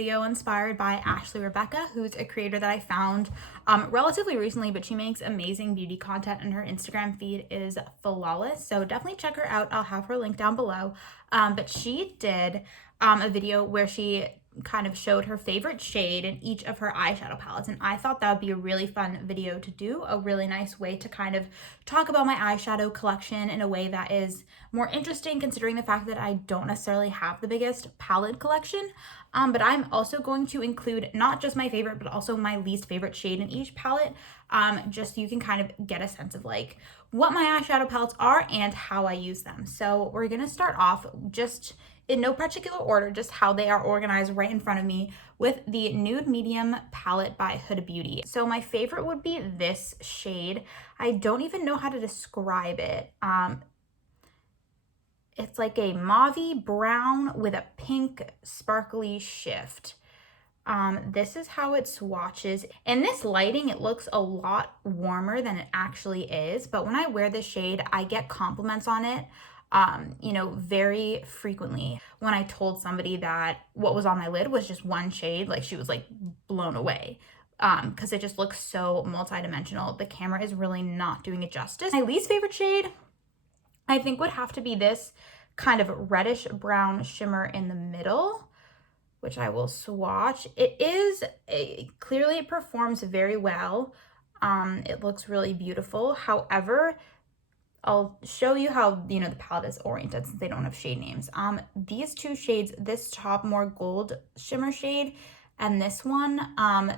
video inspired by Ashley Rebecca, who's a creator that I found relatively recently, but she makes amazing beauty content and her Instagram feed is flawless. So definitely check her out. I'll have her link down below. But she did a video where she kind of showed her favorite shade in each of her eyeshadow palettes, and I thought that would be a really fun video to do, a really nice way to kind of talk about my eyeshadow collection in a way that is more interesting, considering the fact that I don't necessarily have the biggest palette collection. But I'm also going to include not just my favorite, but also my least favorite shade in each palette, just so you can kind of get a sense of like what my eyeshadow palettes are and how I use them. So we're gonna start off just in no particular order, just how they are organized right in front of me with the Nude Medium palette by Huda Beauty. So my favorite would be this shade. I don't even know how to describe it. It's like a mauvey brown with a pink sparkly shift. This is how it swatches. In this lighting, it looks a lot warmer than it actually is, but when I wear this shade, I get compliments on it very frequently. When I told somebody that what was on my lid was just one shade, like she was like blown away because it just looks so multidimensional. The camera is really not doing it justice. My least favorite shade, I think, would have to be this kind of reddish brown shimmer in the middle, which I will swatch. Clearly it performs very well. It looks really beautiful. However, I'll show you how, the palette is oriented since they don't have shade names. These two shades, this top more gold shimmer shade and this one,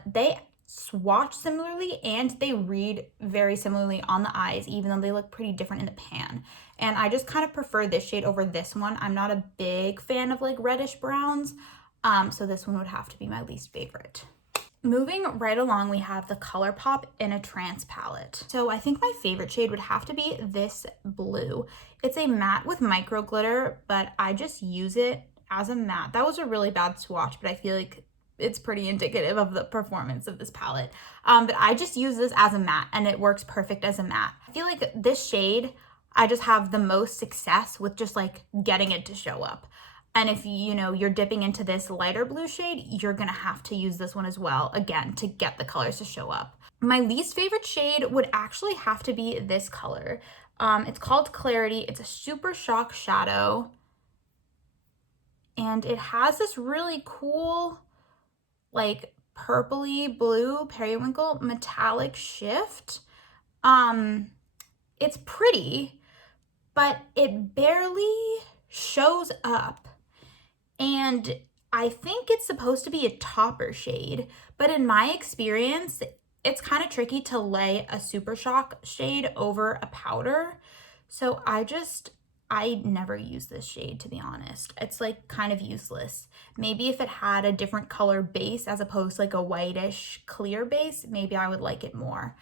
they swatch similarly and they read very similarly on the eyes, even though they look pretty different in the pan. And I just kind of prefer this shade over this one. I'm not a big fan of like reddish browns, so this one would have to be my least favorite. Moving right along, we have the ColourPop in a Trance palette. So I think my favorite shade would have to be this blue. It's a matte with micro glitter, but I just use it as a matte. That was a really bad swatch, but I feel like it's pretty indicative of the performance of this palette. But I just use this as a matte and it works perfect as a matte. I feel like this shade, I just have the most success with just like getting it to show up. And if you're dipping into this lighter blue shade, you're gonna have to use this one as well, again, to get the colors to show up. My least favorite shade would actually have to be this color. It's called Clarity. It's a super shock shadow. And it has this really cool, like purpley blue periwinkle metallic shift. It's pretty, but it barely shows up. And I think it's supposed to be a topper shade, but in my experience, it's kind of tricky to lay a super shock shade over a powder. So I never use this shade, to be honest. It's like kind of useless. Maybe if it had a different color base as opposed to like a whitish clear base, maybe I would like it more.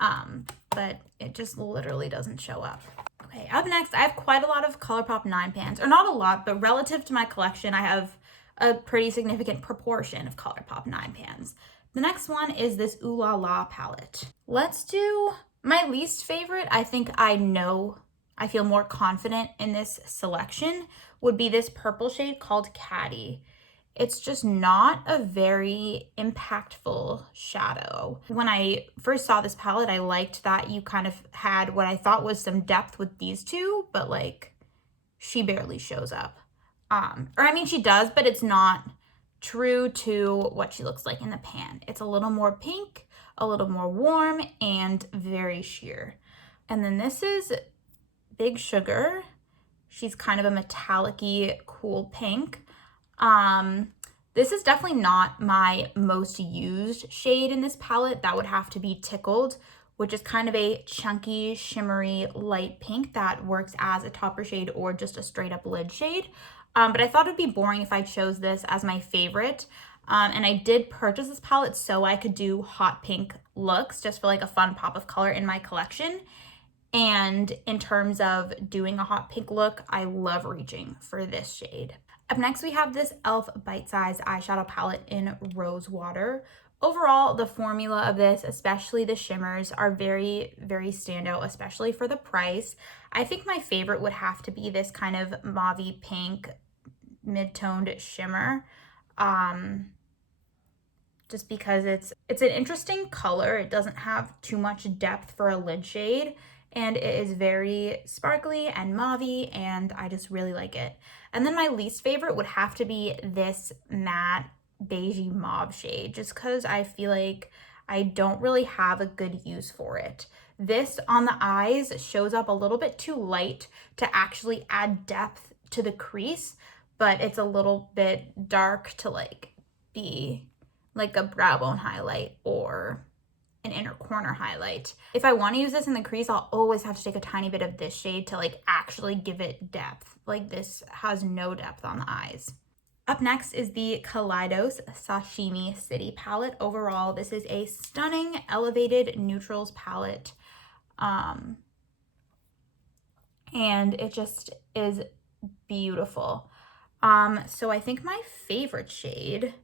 But it just literally doesn't show up. Okay, up next, I have quite a lot of ColourPop 9 pans, or not a lot, but relative to my collection, I have a pretty significant proportion of ColourPop 9 pans. The next one is this Oola La palette. Let's do my least favorite. I think I feel more confident in this selection would be this purple shade called Caddy. It's just not a very impactful shadow. When I first saw this palette, I liked that you kind of had what I thought was some depth with these two, but like she barely shows up. She does, but it's not true to what she looks like in the pan. It's a little more pink, a little more warm, and very sheer. And then this is Big Sugar. She's kind of a metallic-y, cool pink. This is definitely not my most used shade in this palette. That would have to be Tickled, which is kind of a chunky, shimmery, light pink that works as a topper shade or just a straight up lid shade. But I thought it'd be boring if I chose this as my favorite. And I did purchase this palette so I could do hot pink looks just for like a fun pop of color in my collection. And in terms of doing a hot pink look, I love reaching for this shade. Up next, we have this e.l.f. Bite Size eyeshadow palette in Rose Water. Overall, the formula of this, especially the shimmers, are very, very standout, especially for the price. I think my favorite would have to be this kind of mauve pink mid-toned shimmer. just because it's an interesting color. It doesn't have too much depth for a lid shade, and it is very sparkly and mauve-y, and I just really like it. And then my least favorite would have to be this matte beigey mauve shade, just because I feel like I don't really have a good use for it. This on the eyes shows up a little bit too light to actually add depth to the crease, but it's a little bit dark to like be like a brow bone highlight or an inner corner highlight. If I want to use this in the crease, I'll always have to take a tiny bit of this shade to like actually give it depth. Like this has no depth on the eyes. Up next is the Collidos Sashimi City palette. Overall, this is a stunning elevated neutrals palette. And it just is beautiful. So I think my favorite shade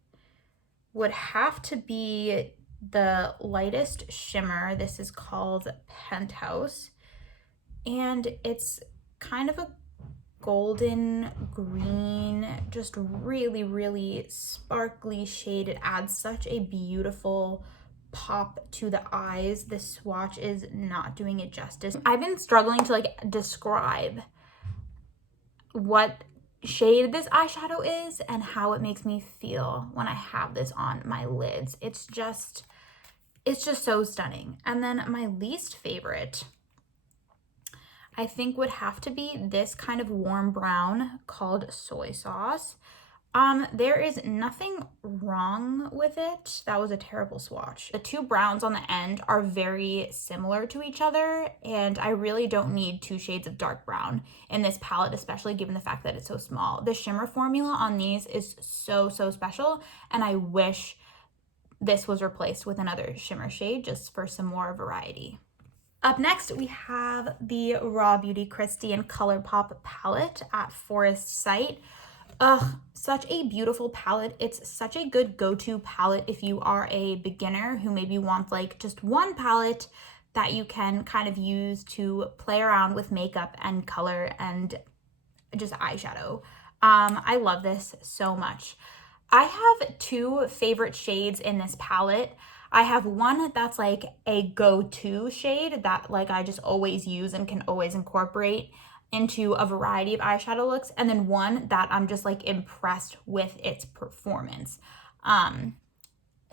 would have to be the lightest shimmer. This is called Penthouse, and it's kind of a golden green, just really, really sparkly shade. It adds such a beautiful pop to the eyes. This swatch is not doing it justice. I've been struggling to like describe what shade this eyeshadow is and how it makes me feel when I have this on my lids. It's just so stunning. And then my least favorite, I think, would have to be this kind of warm brown called Soy Sauce. There is nothing wrong with it. That was a terrible swatch. The two browns on the end are very similar to each other, and I really don't need two shades of dark brown in this palette, especially given the fact that it's so small. The shimmer formula on these is so special, and I wish this was replaced with another shimmer shade just for some more variety. Up next, we have the Raw Beauty Christian ColourPop palette at Forest Sight. Ugh, such a beautiful palette. It's such a good go-to palette if you are a beginner who maybe wants like just one palette that you can kind of use to play around with makeup and color and just eyeshadow. I love this so much. I have two favorite shades in this palette. I have one that's like a go-to shade that like I just always use and can always incorporate into a variety of eyeshadow looks, and then one that I'm just like impressed with its performance.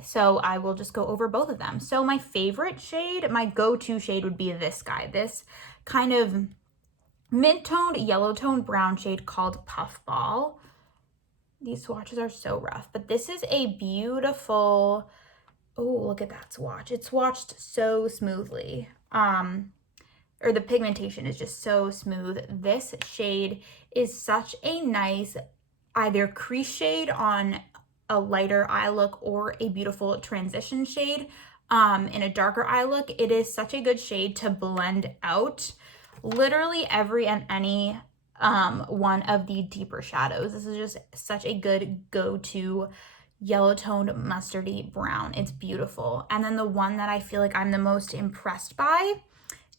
So I will just go over both of them. So my favorite shade, my go-to shade would be this guy, this kind of mid-toned, yellow-toned brown shade called Puffball. These swatches are so rough, but this is a beautiful, oh, look at that swatch. It's swatched so smoothly. Or the pigmentation is just so smooth. This shade is such a nice either crease shade on a lighter eye look or a beautiful transition shade in a darker eye look. It is such a good shade to blend out literally every and any one of the deeper shadows. This is just such a good go-to yellow toned mustardy brown. It's beautiful. And then the one that I feel like I'm the most impressed by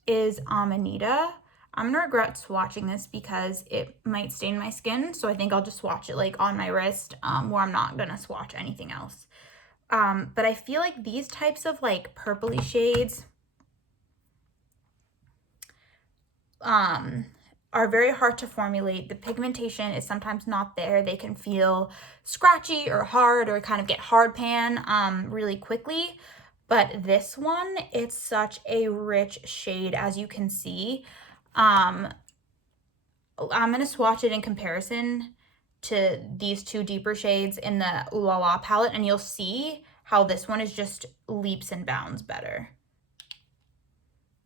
is Amanita. I'm gonna regret swatching this because it might stain my skin, so I think I'll just swatch it like on my wrist where I'm not gonna swatch anything else. But I feel like these types of like purpley shades are very hard to formulate. The pigmentation is sometimes not there. They can feel scratchy or hard or kind of get hard pan really quickly. But this one, it's such a rich shade, as you can see. I'm going to swatch it in comparison to these two deeper shades in the Oola La palette, and you'll see how this one is just leaps and bounds better.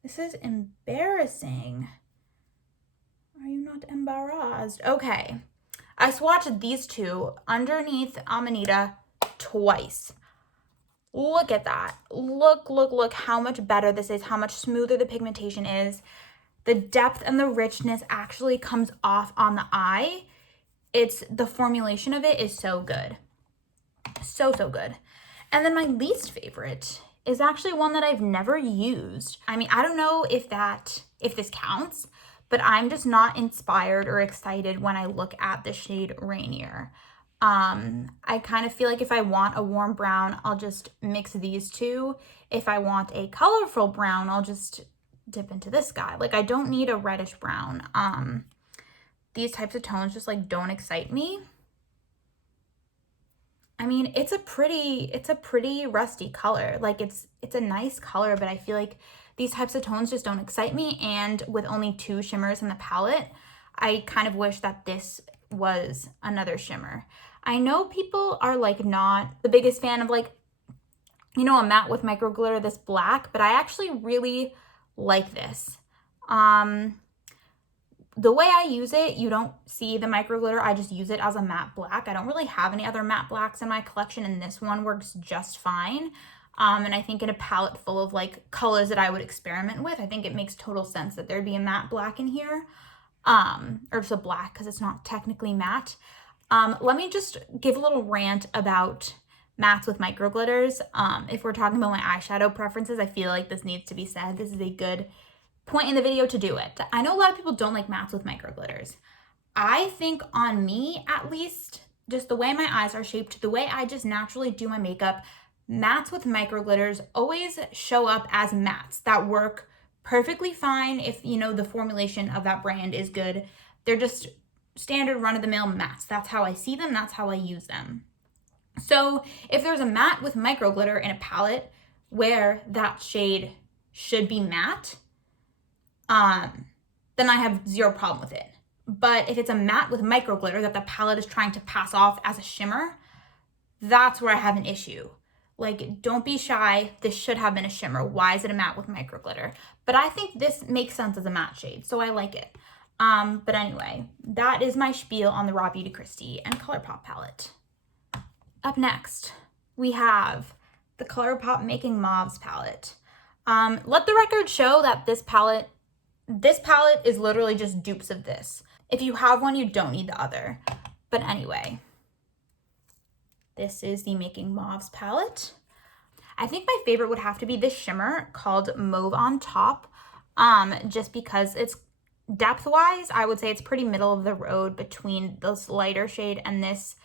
This is embarrassing. Are you not embarrassed? Okay. I swatched these two underneath Amanita twice. Look at that. Look how much better this is, how much smoother the pigmentation is. The depth and the richness actually comes off on the eye. The formulation of it is so good. So good. And then my least favorite is actually one that I've never used. I mean, I don't know if this counts, but I'm just not inspired or excited when I look at the shade Rainier. I kind of feel like if I want a warm brown, I'll just mix these two. If I want a colorful brown, I'll just dip into this guy. Like, I don't need a reddish brown. These types of tones just like don't excite me. I mean, it's a pretty rusty color. Like, it's a nice color, but I feel like these types of tones just don't excite me. And with only 2 shimmers in the palette, I kind of wish that this was another shimmer. I know people are like not the biggest fan of like, you know, a matte with micro glitter this black, but I actually really like this. The way I use it, you don't see the micro glitter. I just use it as a matte black. I don't really have any other matte blacks in my collection, and this one works just fine. And I think in a palette full of like colors that I would experiment with, I think it makes total sense that there'd be a matte black in here. Or just a black because it's not technically matte. Let me just give a little rant about mattes with micro glitters. If we're talking about my eyeshadow preferences, I feel like this needs to be said. This is a good point in the video to do it. I know a lot of people don't like mattes with micro glitters. I think on me, at least, just the way my eyes are shaped, the way I just naturally do my makeup, mattes with micro glitters always show up as mattes that work perfectly fine if, you know, the formulation of that brand is good. They're just standard run-of-the-mill mattes. That's how I see them. That's how I use them. So if there's a matte with micro glitter in a palette where that shade should be matte, then I have zero problem with it. But if it's a matte with micro glitter that the palette is trying to pass off as a shimmer, that's where I have an issue. Like, don't be shy. This should have been a shimmer. Why is it a matte with micro glitter? But I think this makes sense as a matte shade, so I like it. But anyway, that is my spiel on the Raw Beauty Kristi and ColourPop palette. Up next, we have the ColourPop Making Mauves palette. Let the record show that this palette is literally just dupes of this. If you have one, you don't need the other. But anyway, this is the Making Mauves palette. I think my favorite would have to be this shimmer called Mauve on Top, just because it's depth-wise, I would say it's pretty middle of the road between this lighter shade and this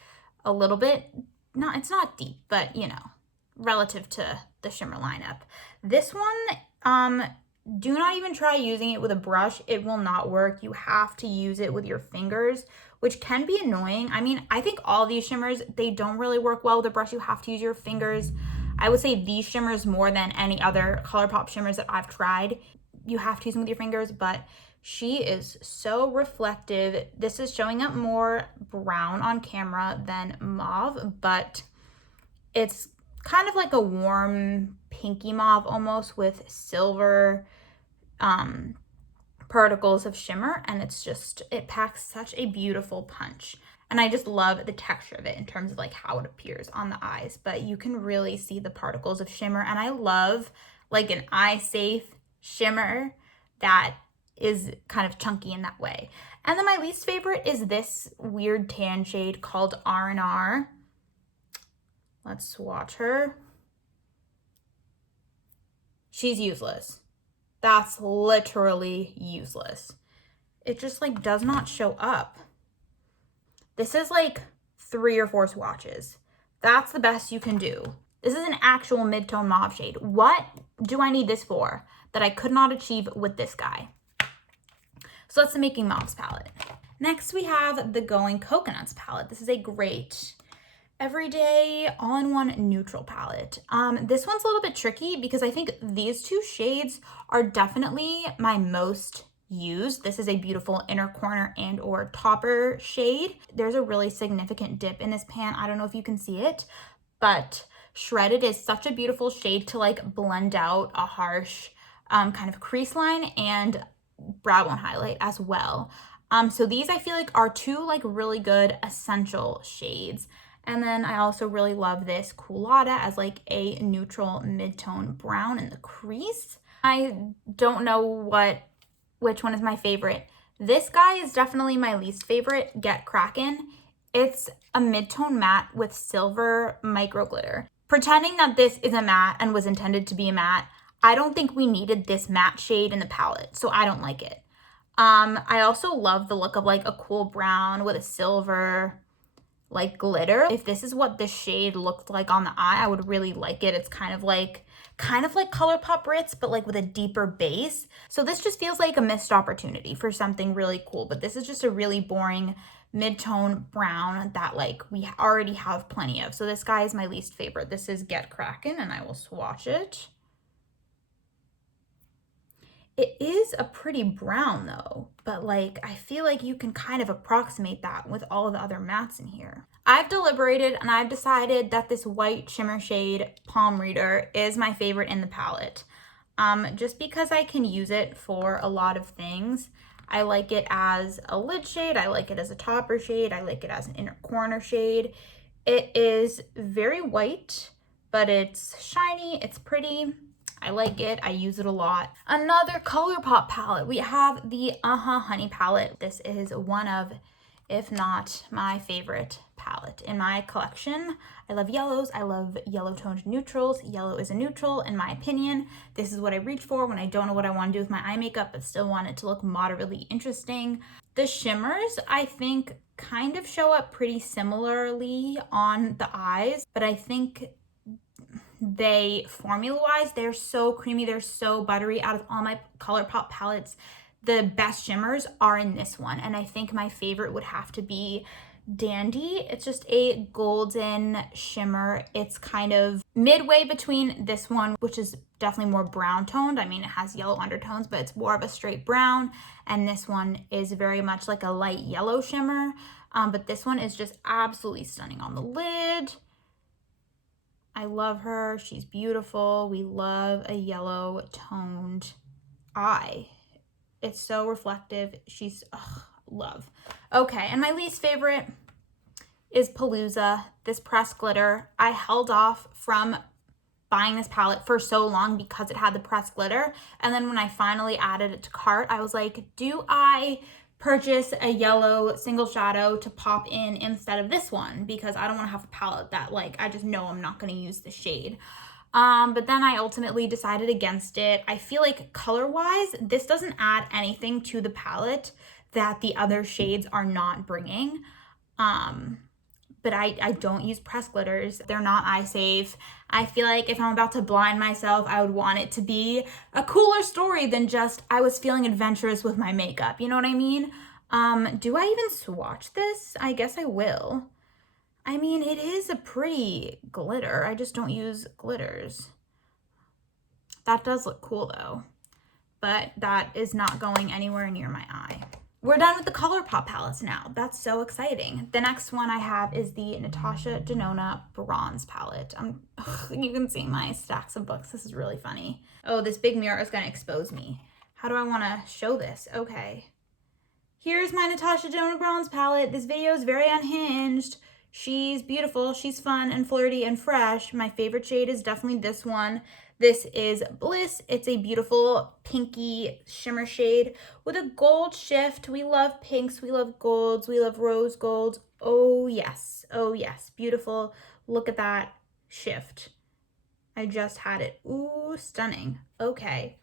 a little bit. It's not deep, but, you know, relative to the shimmer lineup. This one, do not even try using it with a brush. It will not work. You have to use it with your fingers, which can be annoying. I mean, I think all these shimmers, they don't really work well with a brush. You have to use your fingers. I would say these shimmers more than any other ColourPop shimmers that I've tried, you have to use them with your fingers, but she is so reflective. This is showing up more brown on camera than mauve, but it's kind of like a warm pinky mauve almost with silver particles of shimmer, and it packs such a beautiful punch. And I just love the texture of it in terms of like how it appears on the eyes, but you can really see the particles of shimmer. And I love like an eye safe shimmer that is kind of chunky in that way. And then my least favorite is this weird tan shade called R&R. Let's swatch her. She's useless. That's literally useless. It just like does not show up. This is like 3 or 4 swatches. That's the best you can do. This is an actual mid-tone mauve shade. What do I need this for that I could not achieve with this guy? So that's the Making Mauves palette. Next, we have the Going Coconuts palette. This is a great everyday all-in-one neutral palette. This one's a little bit tricky because I think these 2 shades are definitely my most used. This is a beautiful inner corner and or topper shade. There's a really significant dip in this pan. I don't know if you can see it, but Shredded is such a beautiful shade to like blend out a harsh kind of crease line and brow bone highlight as well. So these I feel like are 2 like really good essential shades. And then I also really love this Coolada as like a neutral mid-tone brown in the crease. I don't know which one is my favorite. This guy is definitely my least favorite, Get Crackin'. It's a mid-tone matte with silver micro glitter. Pretending that this is a matte and was intended to be a matte, I don't think we needed this matte shade in the palette, so I don't like it. I also love the look of like a cool brown with a silver like glitter. If this is what the shade looked like on the eye, I would really like it. It's kind of like ColourPop Ritz, but like with a deeper base. So this just feels like a missed opportunity for something really cool, but this is just a really boring mid-tone brown that like we already have plenty of. So this guy is my least favorite. This is Get Kraken, and I will swatch it. It is a pretty brown though, but like I feel like you can kind of approximate that with all of the other mattes in here. I've deliberated and I've decided that this white shimmer shade Palm Reader is my favorite in the palette. Just because I can use it for a lot of things. I like it as a lid shade, I like it as a topper shade, I like it as an inner corner shade. It is very white, but it's shiny, it's pretty. I like it. I use it a lot. Another ColourPop palette. We have the Honey palette. This is one of, if not my favorite palette in my collection. I love yellows. I love yellow toned neutrals. Yellow is a neutral in my opinion. This is what I reach for when I don't know what I want to do with my eye makeup but still want it to look moderately interesting. The shimmers, I think, kind of show up pretty similarly on the eyes, but I think they, formula-wise, they're so creamy, they're so buttery. Out of all my ColourPop palettes, the best shimmers are in this one, and I think my favorite would have to be Dandy. It's just a golden shimmer. It's kind of midway between this one, which is definitely more brown toned. I mean, it has yellow undertones, but it's more of a straight brown, and this one is very much like a light yellow shimmer, but this one is just absolutely stunning on the lid. I love her. She's beautiful. We love a yellow toned eye. It's so reflective. She's, love. Okay, and my least favorite is Palooza, this pressed glitter. I held off from buying this palette for so long because it had the pressed glitter. And then when I finally added it to cart, I was like, do I purchase a yellow single shadow to pop in instead of this one, because I don't want to have a palette that like I just know I'm not going to use the shade. But then I ultimately decided against it. I feel like color-wise, this doesn't add anything to the palette that the other shades are not bringing. But I don't use pressed glitters. They're not eye safe. I feel like if I'm about to blind myself, I would want it to be a cooler story than just I was feeling adventurous with my makeup. You know what I mean? Do I even swatch this? I guess I will. I mean, it is a pretty glitter. I just don't use glitters. That does look cool though, but that is not going anywhere near my eye. We're done with the ColourPop palettes now. That's so exciting. The next one I have is the Natasha Denona Bronze palette. You can see my stacks of books. This is really funny. Oh, this big mirror is gonna expose me. How do I wanna show this? Okay. Here's my Natasha Denona Bronze palette. This video is very unhinged. She's beautiful, she's fun and flirty and fresh. My favorite shade is definitely this one. This is Bliss. It's a beautiful pinky shimmer shade with a gold shift. We love pinks, we love golds, we love rose golds. Oh yes, beautiful. Look at that shift. I just had it. Ooh, stunning. Okay.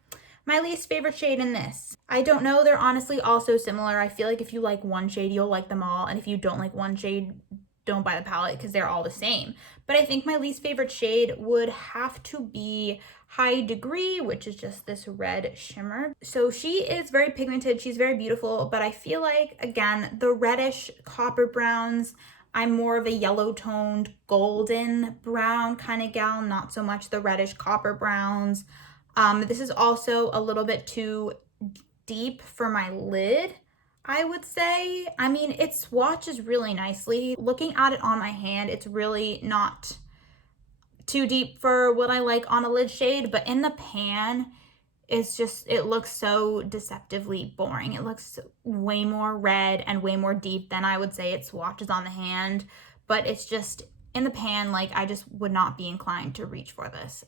My least favorite shade in this. I don't know, they're honestly all so similar. I feel like if you like one shade, you'll like them all. And if you don't like one shade, don't buy the palette because they're all the same. But I think my least favorite shade would have to be High Degree, which is just this red shimmer. So she is very pigmented, she's very beautiful, but I feel like, again, the reddish copper browns, I'm more of a yellow toned golden brown kind of gal, not so much the reddish copper browns. This is also a little bit too deep for my lid, I would say. I mean, it swatches really nicely. Looking at it on my hand, it's really not too deep for what I like on a lid shade, but in the pan, it's just, it looks so deceptively boring. It looks way more red and way more deep than I would say it swatches on the hand, but it's just, in the pan, like, I just would not be inclined to reach for this.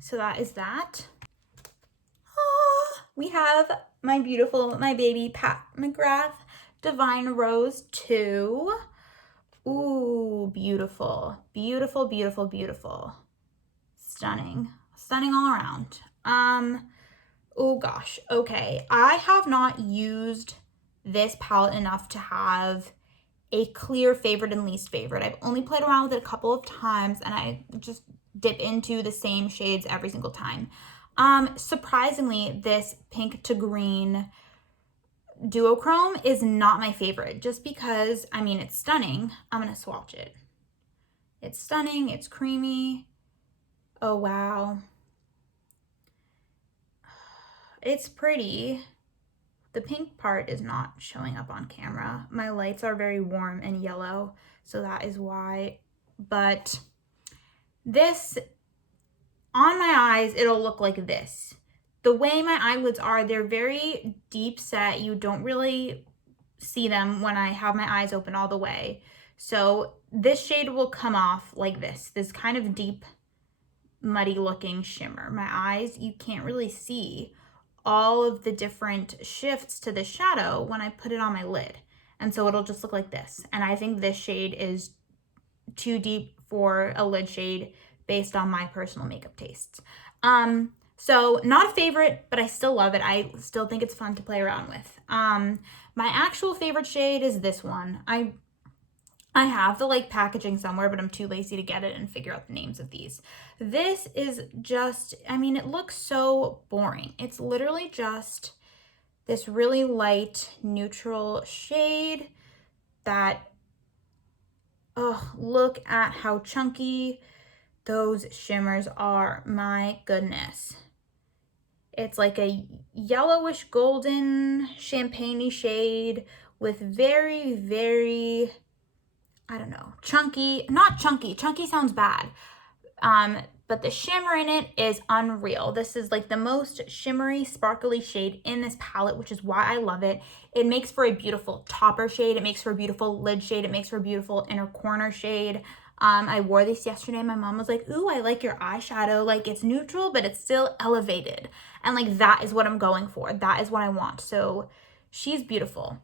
So that is that. We have my baby Pat Mcgrath Divine Rose 2. Ooh, beautiful, beautiful, beautiful, beautiful. Stunning, stunning all around. Oh gosh, okay. I have not used this palette enough to have a clear favorite and least favorite. I've only played around with it a couple of times, and I just dip into the same shades every single time. Surprisingly, this pink to green Duochrome is not my favorite, just because, I mean, it's stunning. I'm gonna swatch it. It's stunning, it's creamy. Oh, wow. It's pretty. The pink part is not showing up on camera. My lights are very warm and yellow, so that is why. But this, on my eyes, it'll look like this. The way my eyelids are, they're very deep set. You don't really see them when I have my eyes open all the way. So this shade will come off like this kind of deep, muddy looking shimmer. My eyes, you can't really see all of the different shifts to the shadow when I put it on my lid. And so it'll just look like this. And I think this shade is too deep for a lid shade based on my personal makeup tastes. So not a favorite, but I still love it. I still think it's fun to play around with. My actual favorite shade is this one. I have the like packaging somewhere, but I'm too lazy to get it and figure out the names of these. This is just, I mean, it looks so boring. It's literally just this really light neutral shade that, oh, look at how chunky those shimmers are. My goodness. It's like a yellowish golden champagne-y shade with very, very, I don't know, chunky, not chunky, chunky sounds bad. But the shimmer in it is unreal. This is like the most shimmery, sparkly shade in this palette, which is why I love it. It makes for a beautiful topper shade. It makes for a beautiful lid shade. It makes for a beautiful inner corner shade. I wore this yesterday. My mom was like, ooh, I like your eyeshadow. Like, it's neutral, but it's still elevated. And like, that is what I'm going for. That is what I want. So she's beautiful.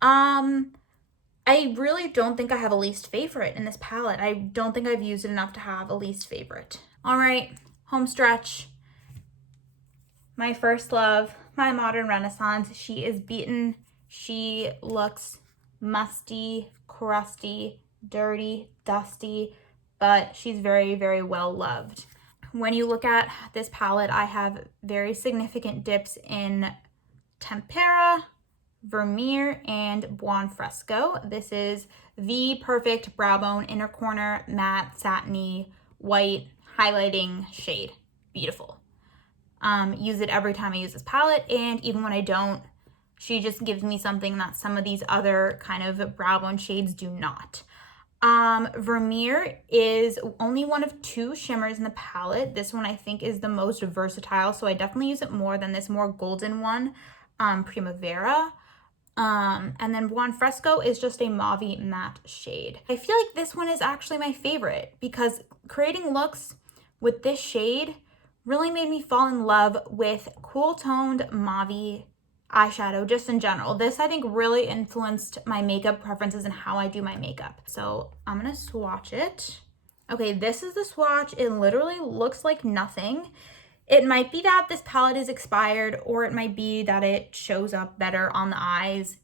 I really don't think I have a least favorite in this palette. I don't think I've used it enough to have a least favorite. All right, home stretch. My first love, my modern renaissance. She is beaten. She looks musty, crusty, dirty, dusty, but she's very, very well loved. When you look at this palette, I have very significant dips in Tempera, Vermeer, and Juan Fresco. This is the perfect brow bone inner corner matte satiny white highlighting shade. Beautiful. Use it every time I use this palette, and even when I don't, she just gives me something that some of these other kind of brow bone shades do not. Vermeer is only one of two shimmers in the palette. This one I think is the most versatile, so I definitely use it more than this more golden one, Primavera. And then Juan Fresco is just a mauve matte shade. I feel like this one is actually my favorite because creating looks with this shade really made me fall in love with cool toned mauve eyeshadow just in general. This I think really influenced my makeup preferences and how I do my makeup. So I'm gonna swatch it. Okay, this is the swatch. It literally looks like nothing. It might be that this palette is expired, or it might be that it shows up better on the eyes.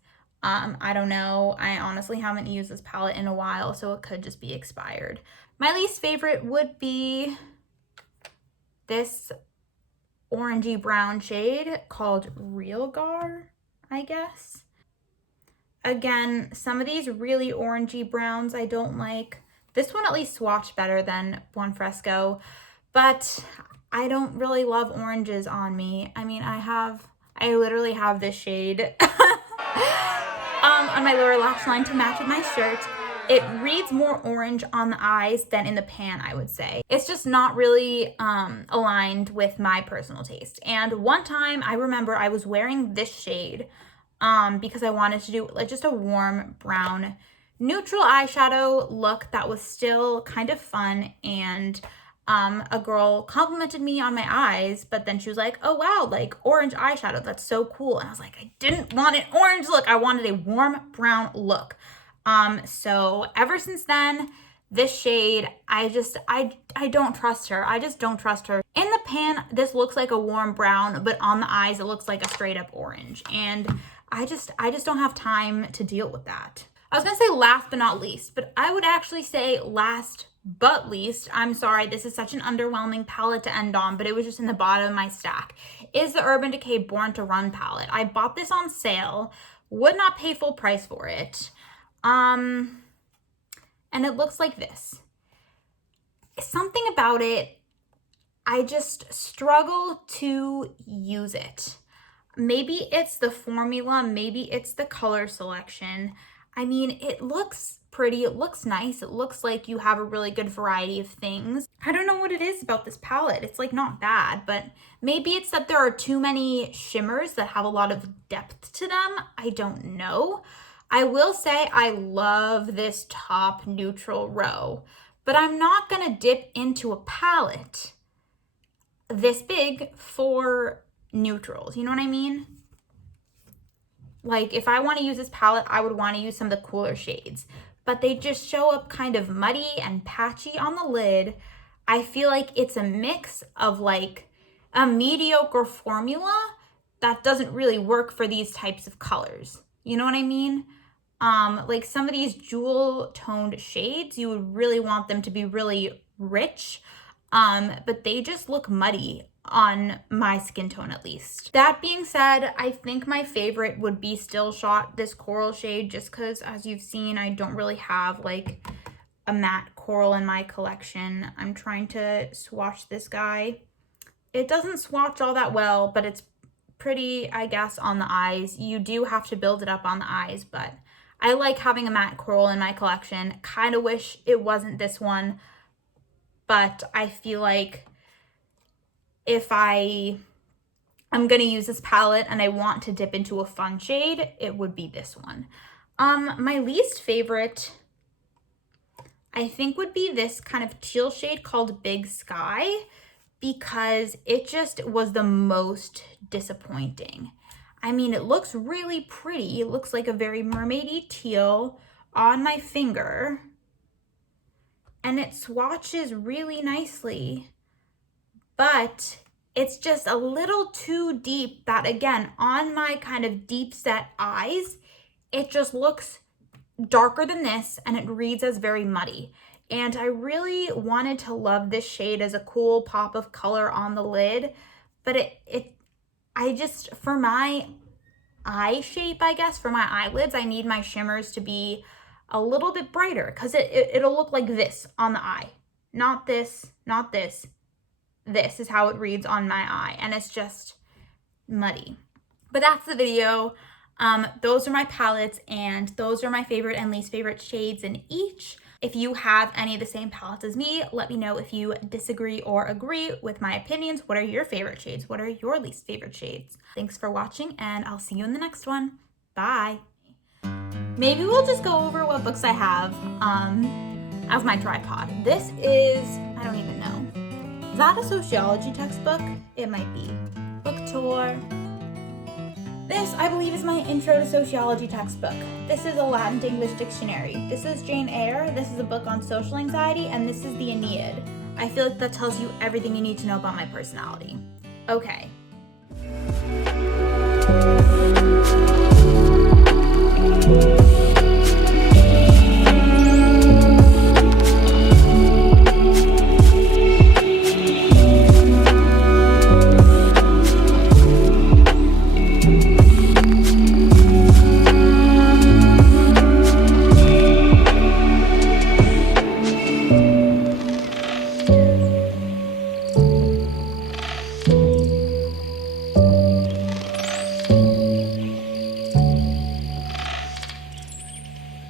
I don't know. I honestly haven't used this palette in a while, so it could just be expired. My least favorite would be this orangey brown shade called Realgar, I guess. Again, some of these really orangey browns I don't like. This one at least swatched better than Juan Fresco, but I don't really love oranges on me. I mean, I literally have this shade on my lower lash line to match with my shirt. It reads more orange on the eyes than in the pan, I would say. It's just not really aligned with my personal taste. And one time I remember I was wearing this shade because I wanted to do like just a warm brown neutral eyeshadow look that was still kind of fun, and a girl complimented me on my eyes, but then she was like, oh wow, like orange eyeshadow, that's so cool. And I was like, I didn't want an orange look, I wanted a warm brown look. So ever since then, this shade, I don't trust her. I just don't trust her. In the pan, this looks like a warm brown, but on the eyes, it looks like a straight up orange. And I just don't have time to deal with that. I was gonna say last but not least, but I would actually say last but least, I'm sorry, this is such an underwhelming palette to end on, but it was just in the bottom of my stack, is the Urban Decay Born to Run palette. I bought this on sale, would not pay full price for it. And it looks like this. Something about it, I just struggle to use it. Maybe it's the formula, maybe it's the color selection. I mean, it looks pretty, it looks nice, it looks like you have a really good variety of things. I don't know what it is about this palette. It's like not bad, but maybe it's that there are too many shimmers that have a lot of depth to them. I don't know. I will say I love this top neutral row, but I'm not gonna dip into a palette this big for neutrals. You know what I mean? Like if I want to use this palette, I would want to use some of the cooler shades, but they just show up kind of muddy and patchy on the lid. I feel like it's a mix of like a mediocre formula that doesn't really work for these types of colors. You know what I mean? Like some of these jewel toned shades, you would really want them to be really rich, but they just look muddy on my skin tone at least. That being said, I think my favorite would be Still Shot, this coral shade, just because as you've seen, I don't really have like a matte coral in my collection. I'm trying to swatch this guy. It doesn't swatch all that well, but it's pretty, I guess, on the eyes. You do have to build it up on the eyes, but I like having a matte coral in my collection. Kind of wish it wasn't this one, but I feel like if I'm gonna use this palette and I want to dip into a fun shade, it would be this one. My least favorite, I think, would be this kind of teal shade called Big Sky, because it just was the most disappointing. I mean, it looks really pretty. It looks like a very mermaidy teal on my finger, and it swatches really nicely, but it's just a little too deep that, again, on my kind of deep set eyes, it just looks darker than this and it reads as very muddy. And I really wanted to love this shade as a cool pop of color on the lid, but I just, for my eye shape, I guess, for my eyelids, I need my shimmers to be a little bit brighter, because it'll look like this on the eye. Not this, not this. This is how it reads on my eye, and it's just muddy. But that's the video. Those are my palettes, and those are my favorite and least favorite shades in each. If you have any of the same palettes as me, let me know if you disagree or agree with my opinions. What are your favorite shades? What are your least favorite shades? Thanks for watching, and I'll see you in the next one. Bye. Maybe we'll just go over what books I have as my tripod. This is, I don't even know. Is that a sociology textbook? It might be. Book tour. This, I believe, is my intro to sociology textbook. This is a Latin to English dictionary. This is Jane Eyre. This is a book on social anxiety, and this is the Aeneid. I feel like that tells you everything you need to know about my personality. Okay.